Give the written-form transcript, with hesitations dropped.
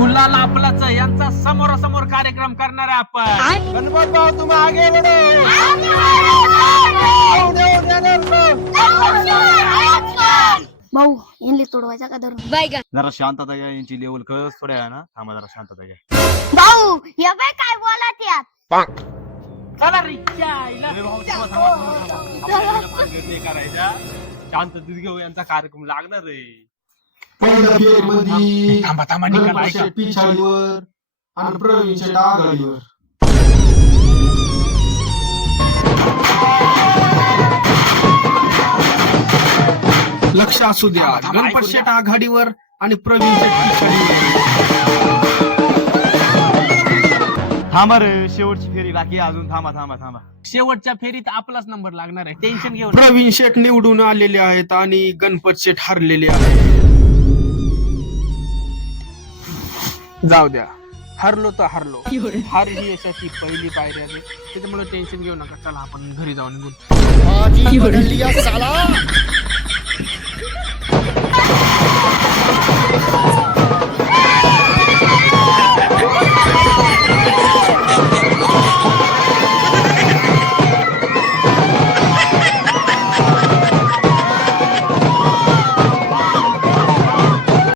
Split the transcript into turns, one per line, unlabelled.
गुलाल आपलाच यांचा समोरासमोर कार्यक्रम करणार आहे आपण. गणपत भाऊ तुम्ही आगे
भाऊ यांनी तोडवायचा का धरून?
जरा शांतता घ्या, यांची लेवल कळस थोड्या आहे ना. थांबा जरा शांतता घ्या.
भाऊ हे बाय काय बोलत यात?
चला रिक्षा आईला. करायच्या शांततेत घेऊ, यांचा कार्यक्रम लागणार आहे.
पहिल्या फेरीमध्ये
थांबा थांबा निकाल
गणपत
ऐका.
शेट पिछाडीवर आणि प्रवीण शेट आघाडीवर. लक्ष असू द्या, गणपत शेट आघाडीवर आणि प्रवीण शेट पिछाडीवर.
थांबा रे, शेवटची फेरी बाकी आहे अजून. थांबा थांबा थांबा.
शेवटच्या फेरीत आपलाच नंबर लागणार आहे, टेन्शन घेऊ
प्रवीण शेट निवडून आलेले आहेत आणि गणपत शेट हरलेले आहेत.
जाऊ द्या, हरलो तर हरलो. हार ही यशाची पहिली पायरी आहे, त्याच्यामुळे टेन्शन घेऊ नका. चला आपण घरी जाऊन निघून.